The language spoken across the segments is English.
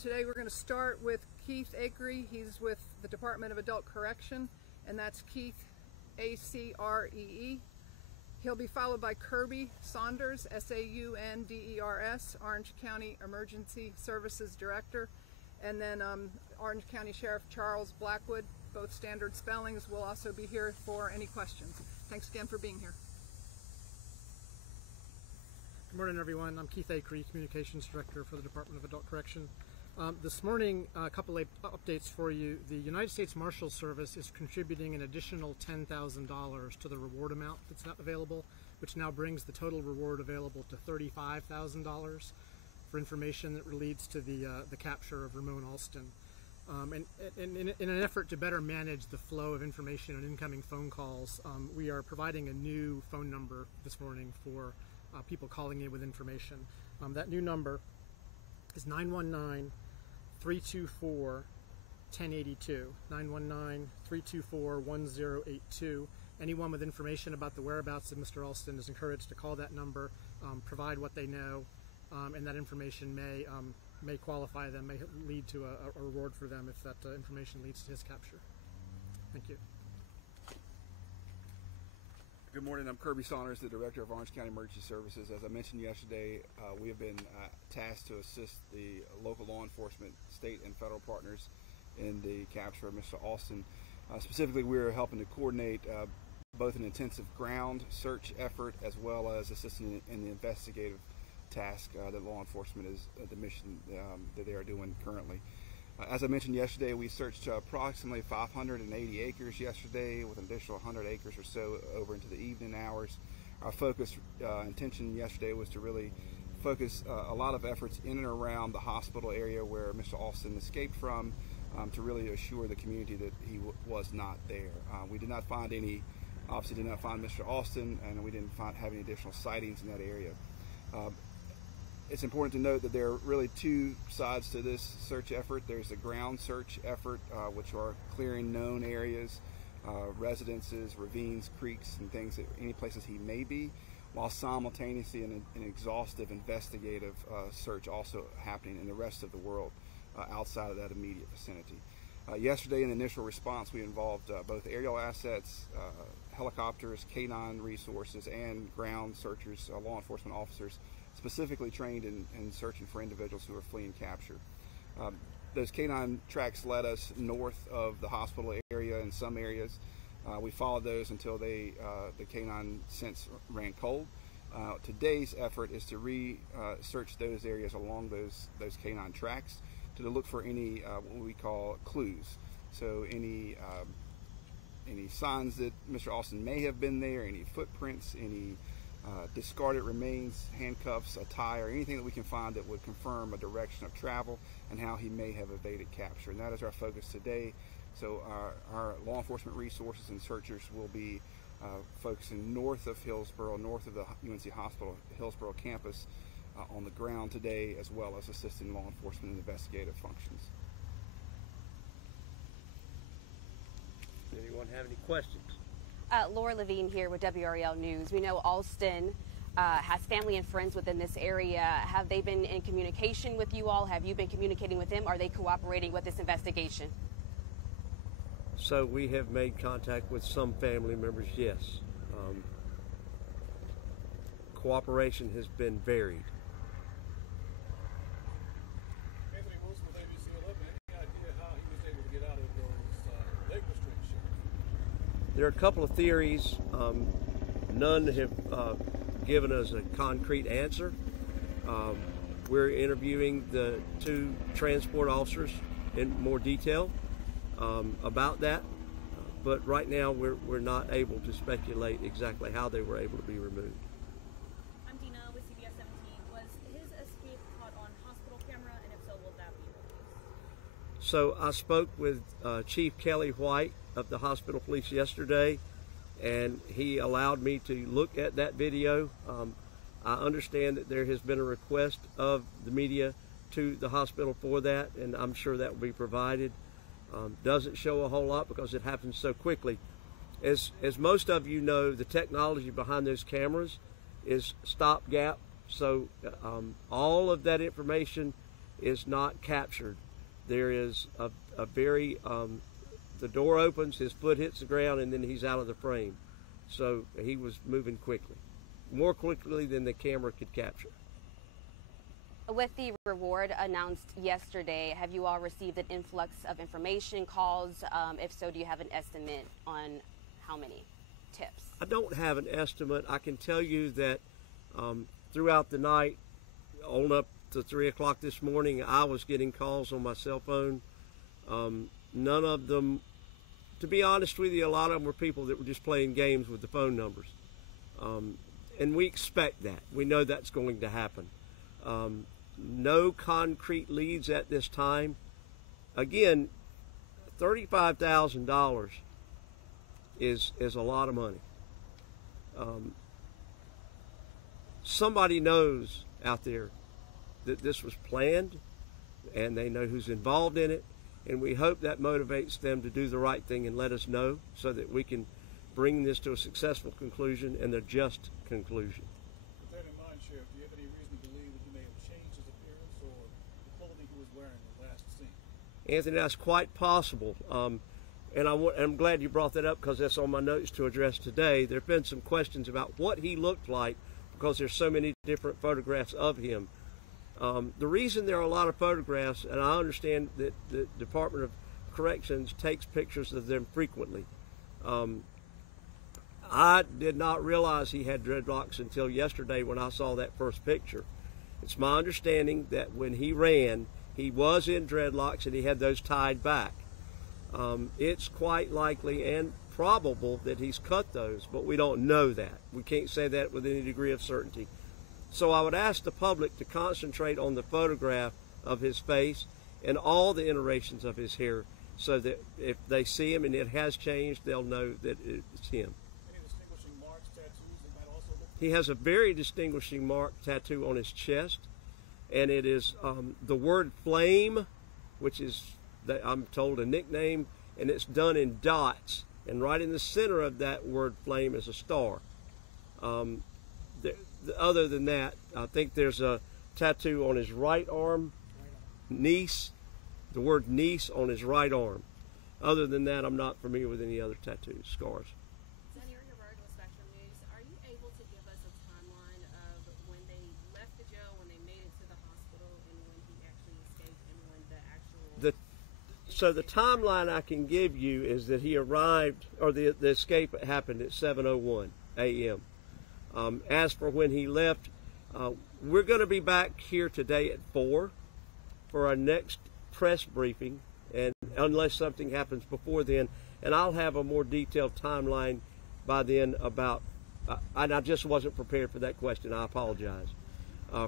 Today we're going to start with Keith Acree. He's with the Department of Adult Correction, and that's Keith, A-C-R-E-E. He'll be followed by Kirby Saunders, S-A-U-N-D-E-R-S, Orange County Emergency Services Director, and then Orange County Sheriff Charles Blackwood, both standard spellings, will also be here for any questions. Thanks again for being here. Good morning, everyone. I'm Keith Acree, Communications Director for the Department of Adult Correction. This morning, a couple of updates for you. The United States Marshals Service is contributing an additional $10,000 to the reward amount that's available, which now brings the total reward available to $35,000 for information that relates to the capture of Ramone Alston. And in an effort to better manage the flow of information and incoming phone calls, we are providing a new phone number this morning for people calling in with information. That new number is 919-324-1082, 919-324-1082. Anyone with information about the whereabouts of Mr. Alston is encouraged to call that number, provide what they know, and that information may qualify them, may lead to a reward for them if that information leads to his capture. Thank you. Good morning. I'm Kirby Saunders, the Director of Orange County Emergency Services. As I mentioned yesterday, we have been tasked to assist the local law enforcement, state and federal partners in the capture of Mr. Alston. Specifically, we're helping to coordinate both an intensive ground search effort as well as assisting in the investigative task that law enforcement is the mission that they are doing currently. As I mentioned yesterday, we searched approximately 580 acres yesterday, with an additional 100 acres or so over into the evening hours. Our focus intention yesterday was to really focus a lot of efforts in and around the hospital area where Mr. Alston escaped from, to really assure the community that he was not there. We did not find obviously did not find Mr. Alston, and we didn't have any additional sightings in that area. It's important to note that there are really two sides to this search effort. There's the ground search effort, which are clearing known areas, residences, ravines, creeks, and things, any places he may be, while simultaneously an exhaustive investigative search also happening in the rest of the world outside of that immediate vicinity. Yesterday, in the initial response, we involved both aerial assets, helicopters, canine resources, and ground searchers, law enforcement officers, specifically trained in searching for individuals who are fleeing capture. Those canine tracks led us north of the hospital area in some areas. We followed those until the canine scents ran cold. Today's effort is to search those areas along those canine tracks to look for any what we call clues. So any signs that Mr. Alston may have been there, any footprints, any discarded remains, handcuffs, a tie, or anything that we can find that would confirm a direction of travel and how he may have evaded capture. And that is our focus today. So our law enforcement resources and searchers will be focusing north of Hillsborough, north of the UNC Hospital Hillsborough campus on the ground today, as well as assisting law enforcement in investigative functions. Anyone have any questions? Laura Levine here with WREL News. We know Alston has family and friends within this area. Have they been in communication with you all? Have you been communicating with them? Are they cooperating with this investigation? So we have made contact with some family members, yes. Cooperation has been varied. Anthony Wilson with ABC 11. Any idea how he was able to get out of those leg restrictions? There are a couple of theories. None have given us a concrete answer. We're interviewing the two transport officers in more detail about that, but right now we're not able to speculate exactly how they were able to be removed. I'm Dina with CBS 17. Was his escape caught on hospital camera, and if so, will that be released? So I spoke with Chief Kelly White of the hospital police yesterday, and he allowed me to look at that video. I understand that there has been a request of the media to the hospital for that, and I'm sure that will be provided. Doesn't show a whole lot because it happens so quickly. As most of you know, the technology behind those cameras is stopgap, so all of that information is not captured. There is a very, the door opens, his foot hits the ground, and then he's out of the frame. So he was moving quickly, more quickly than the camera could capture. With the reward announced yesterday, have you all received an influx of information, calls? If so, do you have an estimate on how many tips? I don't have an estimate. I can tell you that throughout the night, on up to 3 o'clock this morning, I was getting calls on my cell phone. None of them, to be honest with you, a lot of them were people that were just playing games with the phone numbers. And we expect that. We know that's going to happen. No concrete leads at this time. Again, $35,000 is a lot of money. Somebody knows out there that this was planned, and they know who's involved in it, and we hope that motivates them to do the right thing and let us know so that we can bring this to a successful conclusion and a just conclusion. With that in mind, Sheriff, do you have any reason to believe that he may have changed his appearance or the clothing he was wearing when last seen? Anthony, that's quite possible. And I'm glad you brought that up because that's on my notes to address today. There have been some questions about what he looked like because there's so many different photographs of him. The reason there are a lot of photographs, and I understand that the Department of Corrections takes pictures of them frequently. I did not realize he had dreadlocks until yesterday when I saw that first picture. It's my understanding that when he ran, he was in dreadlocks and he had those tied back. It's quite likely and probable that he's cut those, but we don't know that. We can't say that with any degree of certainty. So I would ask the public to concentrate on the photograph of his face and all the iterations of his hair so that if they see him and it has changed, they'll know that it's him. Any distinguishing marks, tattoos that might also look? He has a very distinguishing mark tattoo on his chest, and it is the word flame, which is, I'm told, a nickname, and it's done in dots. And right in the center of that word flame is a star. Other than that, I think there's a tattoo on his right arm, niece, the word niece on his right arm. Other than that, I'm not familiar with any other tattoos, scars. Senator Hilberg with Spectrum News, are you able to give us a timeline of when they left the jail, when they made it to the hospital, and when he actually escaped, and when the actual... So the timeline I can give you is that he arrived, or the escape happened at 7:01 a.m. As for when he left, we're going to be back here today at 4 for our next press briefing, and unless something happens before then, and I'll have a more detailed timeline by then about, and I just wasn't prepared for that question, I apologize,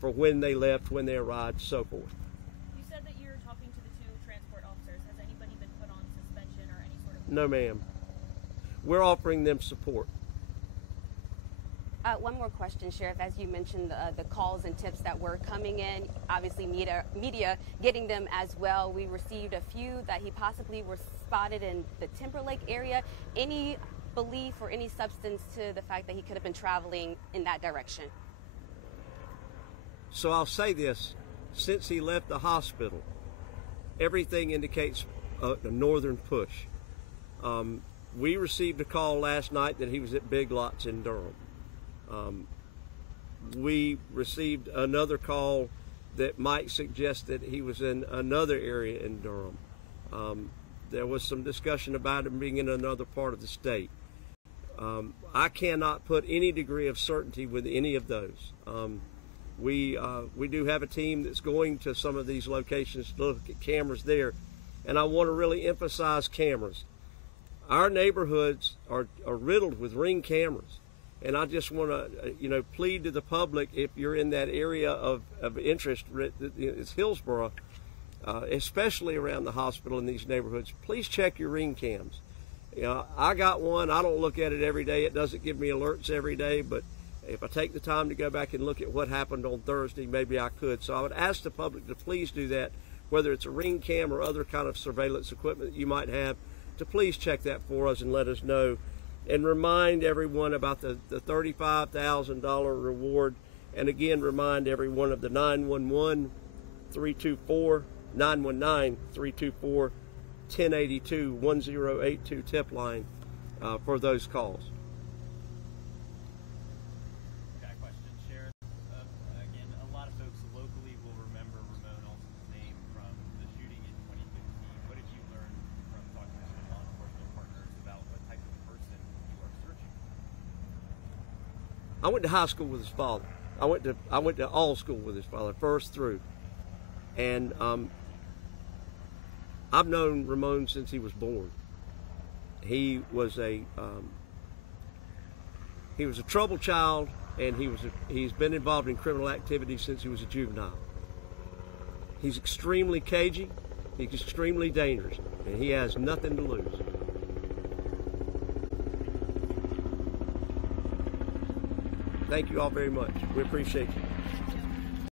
for when they left, when they arrived, so forth. You said that you're talking to the two transport officers. Has anybody been put on suspension or any sort of... No, ma'am. We're offering them support. One more question, Sheriff. As you mentioned, the calls and tips that were coming in, obviously media getting them as well. We received a few that he possibly was spotted in the Timberlake area. Any belief or any substance to the fact that he could have been traveling in that direction? So I'll say this. Since he left the hospital, everything indicates a northern push. We received a call last night that he was at Big Lots in Durham. We received another call that might suggest that he was in another area in Durham. There was some discussion about him being in another part of the state. I cannot put any degree of certainty with any of those. We do have a team that's going to some of these locations to look at cameras there, and I want to really emphasize cameras. Our neighborhoods are riddled with Ring cameras. And I just want to, plead to the public, if you're in that area of interest, it's Hillsborough, especially around the hospital in these neighborhoods, please check your Ring cams. I got one. I don't look at it every day. It doesn't give me alerts every day, but if I take the time to go back and look at what happened on Thursday, maybe I could. So I would ask the public to please do that, whether it's a Ring cam or other kind of surveillance equipment that you might have, to please check that for us and let us know. And remind everyone about the $35,000 reward, and again remind everyone of the 911 324-919-324-1082-1082 tip line for those calls. Got a question, Sheriff. Again, a lot of folks locally will remember Ramone Alston's name from the shooting in 2015. What did you learn from talking to law enforcement partners about what type of person you are searching for? I went to high school with his father. I went to all school with his father, first through. And I've known Ramone since he was born. He was a troubled child, and he's been involved in criminal activity since he was a juvenile. He's extremely cagey, he's extremely dangerous, and he has nothing to lose. Thank you all very much. We appreciate you.